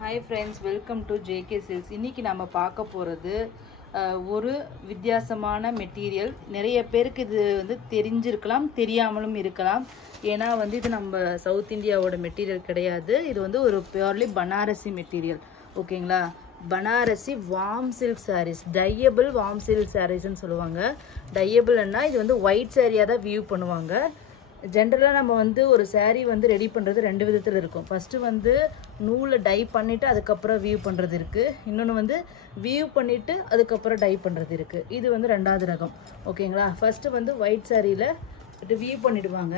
Hi friends, welcome to JK Silks. இன்னைக்கு நாம பார்க்க போறது ஒரு வித்தியாசமான மெட்டீரியல். நிறைய பேருக்கு இது வந்து தெரிஞ்சிருக்கலாம், தெரியாமலும் இருக்கலாம். ஏனா வந்து இது நம்ம சவுத் இந்தியாவோட மெட்டீரியல் கிடையாது. இது வந்து ஒரு பியூர்லி பனாரசி மெட்டீரியல். ஓகேங்களா? Banarasi warm silk sarees, dyeable warm silk sarees ன்னு சொல்லுவாங்க. dyeableன்னா இது வந்து white saree தான் வியூ பண்ணுவாங்க. ஜென்ரலாக நம்ம வந்து ஒரு saree வந்து ரெடி பண்ணுறது ரெண்டு விதத்தில் இருக்கும். ஃபஸ்ட்டு வந்து நூலை டை பண்ணிவிட்டு அதுக்கப்புறம் வியூ பண்ணுறது இருக்குது. இன்னொன்று வந்து வியூ பண்ணிவிட்டு அதுக்கப்புறம் டை பண்ணுறது இருக்குது. இது வந்து ரெண்டாவது ரகம். ஓகேங்களா? ஃபஸ்ட்டு வந்து ஒயிட் சாரியில் வியூ பண்ணிவிடுவாங்க.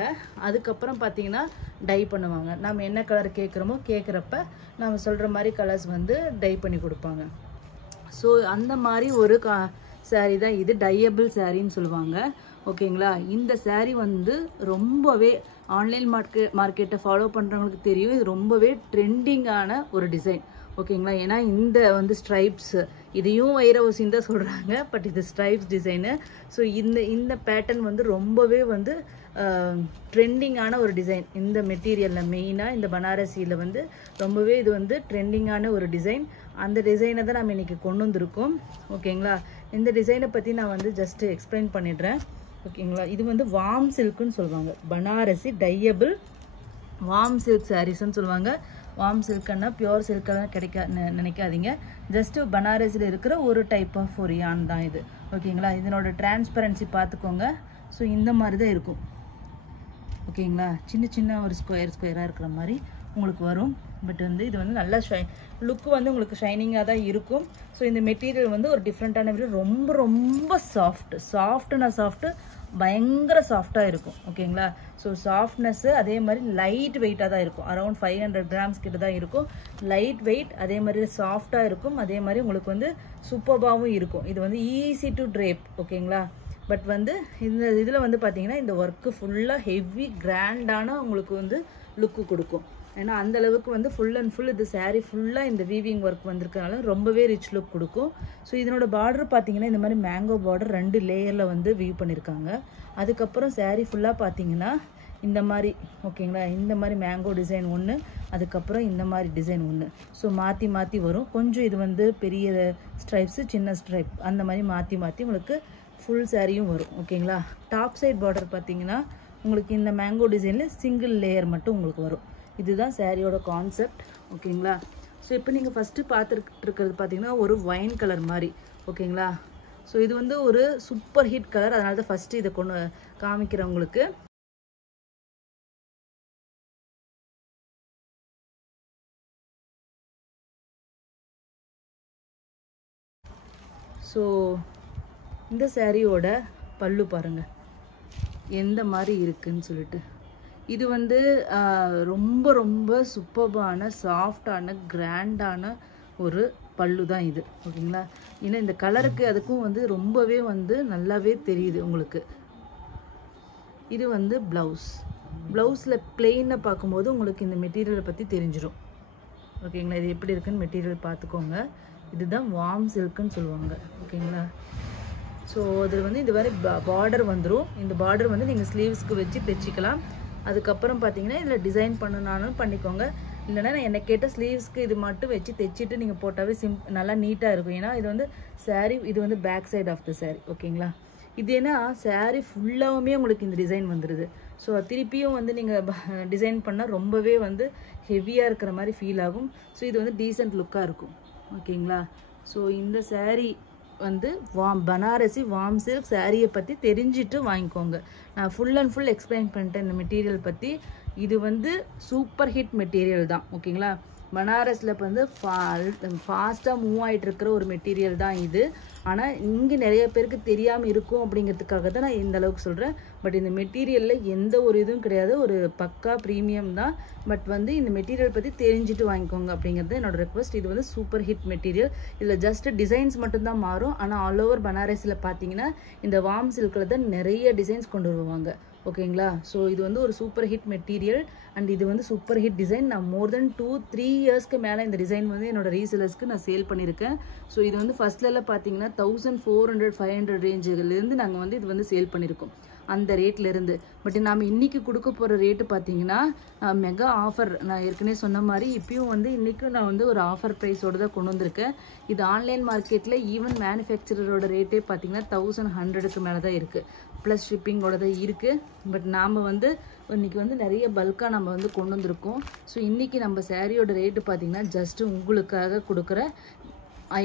அதுக்கப்புறம் பார்த்தீங்கன்னா டை பண்ணுவாங்க. நம்ம என்ன கலர் கேட்குறோமோ கேட்குறப்ப நம்ம சொல்கிற மாதிரி கலர்ஸ் வந்து டை பண்ணி கொடுப்பாங்க. ஸோ அந்த மாதிரி ஒரு சாரீ தான் இது. டையபிள் சாரின்னு சொல்லுவாங்க. ஓகேங்களா? இந்த சாரீ வந்து ரொம்பவே ஆன்லைன் மார்க்கெட்டை ஃபாலோ பண்ணுறவங்களுக்கு தெரியும். இது ரொம்பவே ட்ரெண்டிங்கான ஒரு டிசைன். ஓகேங்களா? ஏன்னா இந்த வந்து ஸ்ட்ரைப்ஸ், இதையும் வைரவசின்னு தான் சொல்கிறாங்க, பட் இது ஸ்ட்ரைப்ஸ் டிசைனு. ஸோ இந்த பேட்டர்ன் வந்து ரொம்பவே வந்து ட்ரெண்டிங்கான ஒரு டிசைன். இந்த மெட்டீரியலில் மெயினாக இந்த பனாரசியில் வந்து ரொம்பவே இது வந்து ட்ரெண்டிங்கான ஒரு டிசைன். அந்த டிசைனை தான் நம்ம இன்றைக்கி கொண்டு வந்திருக்கோம். ஓகேங்களா? இந்த டிசைனை பற்றி நான் வந்து ஜஸ்ட்டு எக்ஸ்பிளைன் பண்ணிடுறேன். ஓகேங்களா? இது வந்து வார்ம் சில்க்குன்னு சொல்லுவாங்க. பனாரசி டையபிள் வார்ம் சில்க் சாரீஸ்ன்னு சொல்லுவாங்க. வார்ம் சில்க்குன்னா பியோர் சில்கெல்லாம் நினைக்காதீங்க. ஜஸ்ட்டு பனாரஸில் இருக்கிற ஒரு டைப் ஆஃப் ஒரு யான் தான் இது. ஓகேங்களா? இதனோட டிரான்ஸ்பரன்சி பார்த்துக்கோங்க. ஸோ இந்த மாதிரி தான் இருக்கும். ஓகேங்களா? சின்ன சின்ன ஒரு ஸ்கொயராக இருக்கிற மாதிரி உங்களுக்கு வரும். பட் வந்து இது வந்து நல்லா லுக்கு வந்து உங்களுக்கு ஷைனிங்காக தான் இருக்கும். ஸோ இந்த மெட்டீரியல் வந்து ஒரு டிஃப்ரெண்ட்டான ரொம்ப ரொம்ப சாஃப்ட்டு பயங்கர சாஃப்டாக இருக்கும். ஓகேங்களா? ஸோ சாஃப்ட்னஸ்ஸு அதே மாதிரி லைட் வெயிட்டாக தான் இருக்கும். அரௌண்ட் 500 கிராம்ஸ் கிட்ட தான் இருக்கும். லைட் வெயிட், அதே மாதிரி சாஃப்டாக இருக்கும். அதே மாதிரி உங்களுக்கு வந்து சூப்பர்பாகவும் இருக்கும். இது வந்து ஈஸி டு ட்ரேப். ஓகேங்களா? பட் வந்து இந்த இதில் வந்து பார்த்தீங்கன்னா இந்த ஒர்க்கு ஃபுல்லாக ஹெவி கிராண்டான உங்களுக்கு வந்து லுக்கு கொடுக்கும். ஏன்னா அந்தளவுக்கு வந்து ஃபுல் அண்ட் ஃபுல் இது சாரீ ஃபுல்லாக இந்த வீவிங் ஒர்க் வந்திருக்கனால ரொம்பவே ரிச் லுக் கொடுக்கும். ஸோ இதனோட பார்டர் பார்த்தீங்கன்னா இந்த மாதிரி மேங்கோ பார்டர் 2 லேயரில் வந்து வீவ் பண்ணியிருக்காங்க. அதுக்கப்புறம் சாரீ ஃபுல்லாக பார்த்தீங்கன்னா இந்த மாதிரி, ஓகேங்களா, இந்த மாதிரி மேங்கோ டிசைன் ஒன்று, அதுக்கப்புறம் இந்த மாதிரி டிசைன் ஒன்று. ஸோ மாற்றி மாற்றி வரும். கொஞ்சம் இது வந்து பெரிய ஸ்ட்ரைப்ஸு, சின்ன ஸ்ட்ரைப், அந்த மாதிரி மாற்றி மாற்றி உங்களுக்கு ஃபுல் சாரியும் வரும். ஓகேங்களா? டாப் சைட் பார்டர் பார்த்தீங்கன்னா உங்களுக்கு இந்த மேங்கோ டிசைனில் சிங்கிள் லேயர் மட்டும் உங்களுக்கு வரும். இதுதான் சாரியோட கான்செப்ட். ஓகேங்களா? ஸோ இப்போ நீங்கள் ஃபஸ்ட்டு பார்த்துட்டு இருக்கிறது பார்த்தீங்கன்னா ஒரு வைன் கலர் மாதிரி. ஓகேங்களா? ஸோ இது வந்து ஒரு சூப்பர் ஹிட் கலர். அதனால தான் ஃபஸ்ட்டு இதை கொண்டு காமிக்கிறவங்களுக்கு. ஸோ இந்த சாரியோட பல்லு பாருங்கள் எந்த மாதிரி இருக்குன்னு சொல்லிட்டு. இது வந்து ரொம்ப ரொம்ப சூப்பர்பான சாஃப்டான கிராண்டான ஒரு பல்லு தான் இது. ஓகேங்களா? ஏன்னா இந்த கலருக்கு அதுக்கும் வந்து ரொம்பவே வந்து நல்லாவே தெரியுது உங்களுக்கு. இது வந்து ப்ளவுஸில் பிளெயினை பார்க்கும்போது உங்களுக்கு இந்த மெட்டீரியலை பற்றி தெரிஞ்சிடும். ஓகேங்களா? இது எப்படி இருக்குன்னு மெட்டீரியல் பார்த்துக்கோங்க. இதுதான் வார்ம் சில்க்குன்னு சொல்லுவாங்க. ஓகேங்களா? ஸோ அதில் வந்து இது மாதிரி பார்டர் வந்துடும். இந்த பார்டர் வந்து நீங்கள் ஸ்லீவ்ஸ்க்கு வச்சு தைச்சிக்கலாம். அதுக்கப்புறம் பார்த்தீங்கன்னா இதில் டிசைன் பண்ணனாலும் பண்ணிக்கோங்க. இல்லைனா என்னை கேட்ட ஸ்லீவ்ஸ்க்கு இது மட்டும் வச்சு தைச்சிட்டு நீங்கள் போட்டாவே நல்லா நீட்டாக இருக்கும். ஏன்னா இது வந்து சாரீ, இது வந்து back side of the sari. ஓகேங்களா? இது ஏன்னா சாரீ ஃபுல்லாகவுமே உங்களுக்கு இந்த டிசைன் வந்துடுது. ஸோ திருப்பியும் வந்து நீங்கள் டிசைன் பண்ணால் ரொம்பவே வந்து ஹெவியாக இருக்கிற மாதிரி ஃபீல் ஆகும். ஸோ இது வந்து டீசென்ட் லுக்காக இருக்கும். ஓகேங்களா? ஸோ இந்த சாரீ வந்து பனாரசி வார்ம் சில்க் சாரியை பற்றி தெரிஞ்சுட்டு வாங்கிக்கோங்க. நான் ஃபுல் அண்ட் ஃபுல் எக்ஸ்பிளைன் பண்ணிட்டேன் இந்த மெட்டீரியல் பற்றி. இது வந்து சூப்பர் ஹிட் மெட்டீரியல் தான். ஓகேங்களா? பனாரஸில் இப்போ வந்து ஃபாஸ்ட்டாக மூவ் ஆகிட்டு இருக்கிற ஒரு மெட்டீரியல் தான் இது. ஆனால் இங்கே நிறைய பேருக்கு தெரியாமல் இருக்கும் அப்படிங்கிறதுக்காக தான் நான் இந்த அளவுக்கு சொல்கிறேன். பட் இந்த மெட்டீரியலில் எந்த ஒரு இதுவும் கிடையாது, ஒரு பக்கா ப்ரீமியம் தான். பட் வந்து இந்த மெட்டீரியல் பற்றி தெரிஞ்சுட்டு வாங்கிக்கோங்க அப்படிங்கிறது என்னோட ரெக்வஸ்ட். இது வந்து சூப்பர் ஹிட் மெட்டீரியல். இதில் ஜஸ்ட் டிசைன்ஸ் மட்டும்தான் மாறும். ஆனால் ஆல் ஓவர் பனாரஸில் பார்த்தீங்கன்னா இந்த வார்ம் சில்கில் தான் நிறைய டிசைன்ஸ் கொண்டு வருவாங்க. ஓகேங்களா? ஸோ இது வந்து ஒரு சூப்பர் ஹிட் மெட்டீரியல் அண்ட் இது வந்து சூப்பர் ஹிட் டிசைன். நான் மோர் தென் 2-3 இயர்ஸ்க்கு மேலே இந்த டிசைன் வந்து என்னோட ரீசெலர்ஸ்க்கு நான் சேல் பண்ணியிருக்கேன். ஸோ இது வந்து ஃபர்ஸ்ட்ல பார்த்தீங்கன்னா 1400-500 ரேஞ்சுலேருந்து நாங்கள் வந்து இது வந்து சேல் பண்ணியிருக்கோம். அந்த ரேட்லேருந்து. பட் நாம் இன்றைக்கி கொடுக்க போகிற ரேட்டு பார்த்தீங்கன்னா மெகா ஆஃபர். நான் ஏற்கனவே சொன்ன மாதிரி இப்பயும் வந்து இன்றைக்கும் நான் வந்து ஒரு ஆஃபர் ப்ரைஸோடு தான் கொண்டு வந்திருக்கேன். இது ஆன்லைன் மார்க்கெட்டில் ஈவன் மேனுஃபேக்சரரோட ரேட்டே பார்த்தீங்கன்னா 1100க்கு மேலே தான் இருக்குது, ப்ளஸ் ஷிப்பிங்கோட தான் இருக்குது. பட் நாம் வந்து இன்றைக்கி வந்து நிறைய பல்காக நம்ம வந்து கொண்டு வந்திருக்கோம். ஸோ இன்றைக்கி நம்ம சாரியோட ரேட்டு பார்த்தீங்கன்னா ஜஸ்ட்டு உங்களுக்காக கொடுக்குற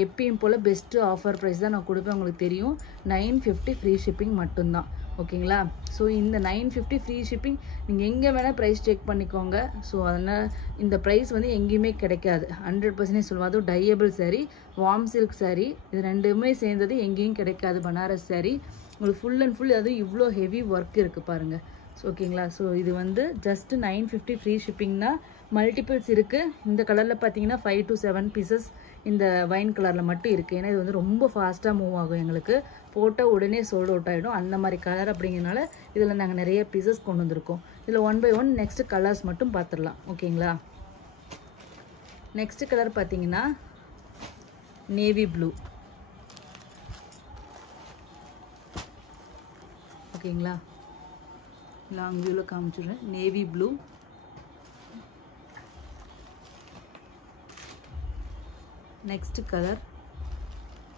எப்பயும் போல் பெஸ்ட்டு ஆஃபர் ப்ரைஸ் தான் நான் கொடுப்பேன். உங்களுக்கு தெரியும் 950 ஃப்ரீ ஷிப்பிங் மட்டும்தான். ஓகேங்களா? ஸோ இந்த 950 ஃப்ரீ ஷிப்பிங் நீங்கள் எங்கே வேணால் ப்ரைஸ் செக் பண்ணிக்கோங்க. ஸோ அதனால் இந்த ப்ரைஸ் வந்து எங்கேயுமே கிடைக்காது. 100% சொல்லுவோம். அதுவும் டையபிள் சாரீ, வார்ம் சில்க் சாரீ, இது ரெண்டுமே சேர்ந்தது எங்கேயும் கிடைக்காது. பனாரஸ் சாரீ உங்களுக்கு ஃபுல் அண்ட் ஃபுல், அதுவும் இவ்வளோ ஹெவி ஒர்க் இருக்குது பாருங்கள். ஸோ ஓகேங்களா? ஸோ இது வந்து ஜஸ்ட்டு 950 ஃப்ரீ ஷிப்பிங்னா மல்டிபிள்ஸ் இருக்குது. இந்த கலரில் பார்த்தீங்கன்னா 5 to 7 பீசஸ் இந்த வைன் கலரில் மட்டும் இருக்குது. ஏன்னா இது வந்து ரொம்ப ஃபாஸ்ட்டாக மூவ் ஆகும், எங்களுக்கு போட்டால் உடனே சோல்ட் அவுட் ஆகிடும். அந்த மாதிரி கலர் அப்படிங்கிறனால இதில் நாங்கள் நிறைய பீசஸ் கொண்டு வந்திருக்கோம். இதில் 1 by 1 நெக்ஸ்ட்டு கலர்ஸ் மட்டும் பார்த்துடலாம். ஓகேங்களா? நெக்ஸ்ட்டு கலர் பார்த்தீங்கன்னா நேவி ப்ளூ. ஓகேங்களா? லாங் வியூவில் காமிச்சிடுறேன். Navy blue, next colour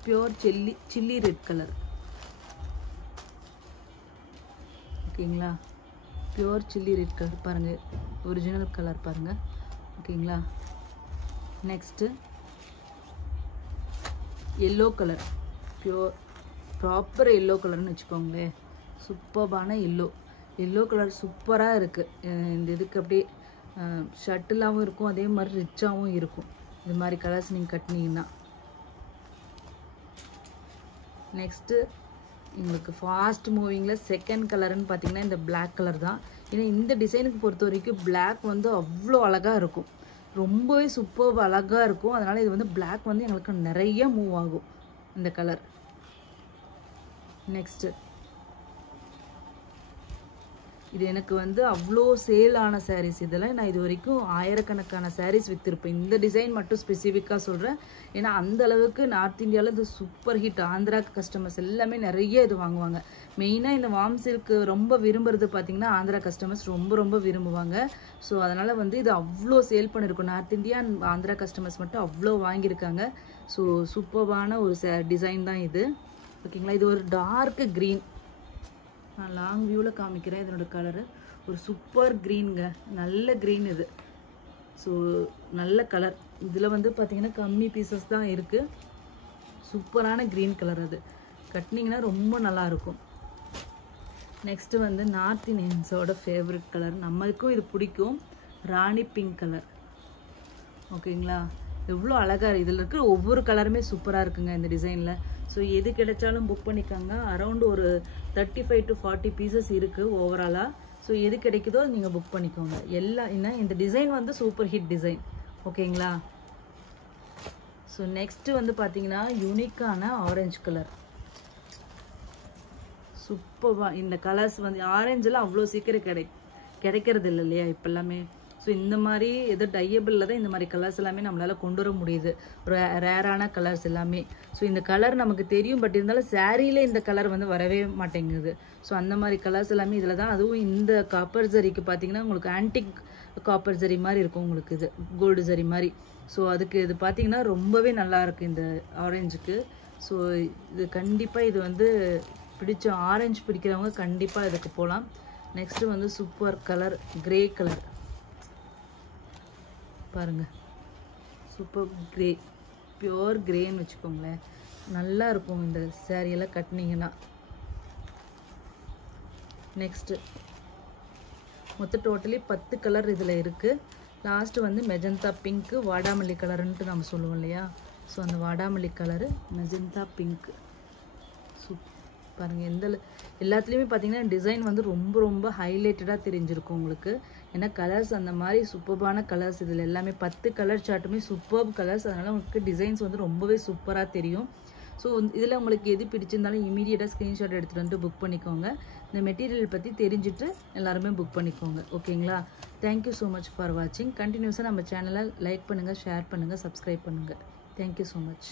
pure chilli red colour. ஓகேங்களா? பியோர் சில்லி ரெட் கலர் பாருங்கள், ஒரிஜினல் கலர் பாருங்கள். ஓகேங்களா? Next yellow colour, pure proper yellow கலர்னு வச்சுக்கோங்களேன். சூப்பர்பான எல்லோ கலர் சூப்பராக இருக்குது. இந்த இதுக்கு அப்படியே ஷர்ட்டிலாகவும் இருக்கும், அதே மாதிரி ரிச்சாகவும் இருக்கும். இது மாதிரி கலர்ஸ் நீங்கள் கட்டினீங்கன்னா. நெக்ஸ்ட்டு உங்களுக்கு ஃபாஸ்ட் மூவிங்கில் செகண்ட் கலருன்னு பார்த்தீங்கன்னா இந்த பிளாக் கலர் தான். ஏன்னா இந்த டிசைனுக்கு பொறுத்த வரைக்கும் பிளாக் வந்து அவ்வளோ அழகாக இருக்கும், ரொம்பவே சூப்பர் அழகாக இருக்கும். அதனால் இது வந்து பிளாக் வந்து எங்களுக்கு நிறைய மூவ் ஆகும் இந்த கலர். நெக்ஸ்ட்டு இது எனக்கு வந்து அவ்வளோ சேலான சாரீஸ். இதெல்லாம் நான் இது வரைக்கும் ஆயிரக்கணக்கான சாரீஸ் விற்றுருப்பேன். இந்த டிசைன் மட்டும் ஸ்பெசிஃபிக்காக சொல்கிறேன். ஏன்னா அந்த அளவுக்கு நார்த் இந்தியாவில் இது சூப்பர் ஹிட். ஆந்திரா கஸ்டமர்ஸ் எல்லாமே நிறைய இது வாங்குவாங்க. மெயினாக இந்த வார்ம் சில்க் ரொம்ப விரும்புறது பார்த்திங்கன்னா ஆந்திரா கஸ்டமர்ஸ் ரொம்ப விரும்புவாங்க. ஸோ அதனால் வந்து இது அவ்வளோ சேல் பண்ணியிருக்கும். நார்த் இந்தியா ஆந்திரா கஸ்டமர்ஸ் மட்டும் அவ்வளோ வாங்கியிருக்காங்க. ஸோ சூப்பர்பான ஒரு டிசைன் தான் இது. ஓகேங்களா? இது ஒரு டார்க் க்ரீன். நான் லாங் வியூவில் காமிக்கிறேன். இதனோட கலரு ஒரு சூப்பர் க்ரீனுங்க, நல்ல க்ரீன் இது. ஸோ நல்ல கலர். இதில் வந்து பார்த்திங்கன்னா கம்மி பீசஸ் தான் இருக்குது. சூப்பரான க்ரீன் கலர். அது கட்டினீங்கன்னா ரொம்ப நல்லாயிருக்கும். நெக்ஸ்ட்டு வந்து நார்த் இந்தியன்ஸோட ஃபேவரட் கலர், நம்மளுக்கும் இது பிடிக்கும், ராணி பிங்க் கலர். ஓகேங்களா? எவ்வளோ அழகாக இதில் இருக்கிற ஒவ்வொரு கலருமே சூப்பராக இருக்குங்க இந்த டிசைனில். ஸோ எது கிடைச்சாலும் புக் பண்ணிக்கோங்க. அரௌண்ட் ஒரு 35 to 40 பீசஸ் இருக்குது ஓவராலாக. ஸோ எது கிடைக்குதோ நீங்கள் புக் பண்ணிக்கோங்க. என்ன இந்த டிசைன் வந்து சூப்பர் ஹிட் டிசைன். ஓகேங்களா? ஸோ நெக்ஸ்ட்டு வந்து பார்த்தீங்கன்னா யூனிக்கான ஆரஞ்சு கலர். சூப்பராக இந்த கலர்ஸ் வந்து ஆரஞ்செலாம் அவ்வளோ சீக்கிரம் கிடைக்கிறது இல்லை இல்லையா இப்போ எல்லாமே. ஸோ இந்த மாதிரி எதோ டையபிளில் தான் இந்த மாதிரி கலர்ஸ் எல்லாமே நம்மளால் கொண்டு வர முடியுது, ரேரான கலர்ஸ் எல்லாமே. ஸோ இந்த கலர் நமக்கு தெரியும், பட் இருந்தாலும் சாரியில் இந்த கலர் வந்து வரவே மாட்டேங்குது. ஸோ அந்த மாதிரி கலர்ஸ் எல்லாமே இதில் தான். அதுவும் இந்த காப்பர் ஜரிக்கு பார்த்தீங்கன்னா உங்களுக்கு ஆன்டிக் காப்பர் ஜரி மாதிரி இருக்கும், உங்களுக்கு இது கோல்டு ஜரி மாதிரி. ஸோ அதுக்கு இது பார்த்தீங்கன்னா ரொம்பவே நல்லாயிருக்கு இந்த ஆரஞ்சுக்கு. ஸோ இது கண்டிப்பாக இது வந்து பிடிச்ச ஆரஞ்சு பிடிக்கிறவங்க கண்டிப்பாக இதுக்கு போகலாம். நெக்ஸ்ட்டு வந்து சூப்பர் கலர் கிரே கலர் பாருங்கள். சூப்பர் கிரே, பியோர் கிரேன்னு வச்சுக்கோங்களேன். நல்லா இருக்கும் இந்த சாரியெல்லாம் கட்டினீங்கன்னா. நெக்ஸ்ட்டு மொத்தம் டோட்டலி 10 கலர் இதில் இருக்குது. லாஸ்ட்டு வந்து மெஜந்தா பிங்க்கு, வாடாமல்லி கலருன்ட்டு நம்ம சொல்லுவோம் இல்லையா. ஸோ அந்த வாடாமல்லி கலரு, மெஜந்தா பிங்க்கு. பாருங்கள் எல்லாத்துலேயுமே பார்த்தீங்கன்னா டிசைன் வந்து ரொம்ப ஹைலைட்டடாக தெரிஞ்சிருக்கும் உங்களுக்கு. ஏன்னா கலர்ஸ் அந்த மாதிரி சூப்பர்பான கலர்ஸ். இதில் எல்லாமே 10 கலர் சார்ட்டுமே சூப்பர்ப் கலர்ஸ். அதனால் உங்களுக்கு டிசைன்ஸ் வந்து ரொம்பவே சூப்பராக தெரியும். ஸோ இதில் உங்களுக்கு எது பிடிச்சிருந்தாலும் இமீடியட்டாக ஸ்க்ரீன்ஷாட் எடுத்துகிட்டு வந்து புக் பண்ணிக்கோங்க. இந்த மெட்டீரியல் பற்றி தெரிஞ்சுட்டு எல்லாருமே புக் பண்ணிக்கோங்க. ஓகேங்களா? தேங்க்யூ ஸோ மச் ஃபார் வாட்சிங். கண்டினியூஸாக நம்ம சேனலை லைக் பண்ணுங்கள், ஷேர் பண்ணுங்கள், சப்ஸ்கிரைப் பண்ணுங்கள். Thank you so much.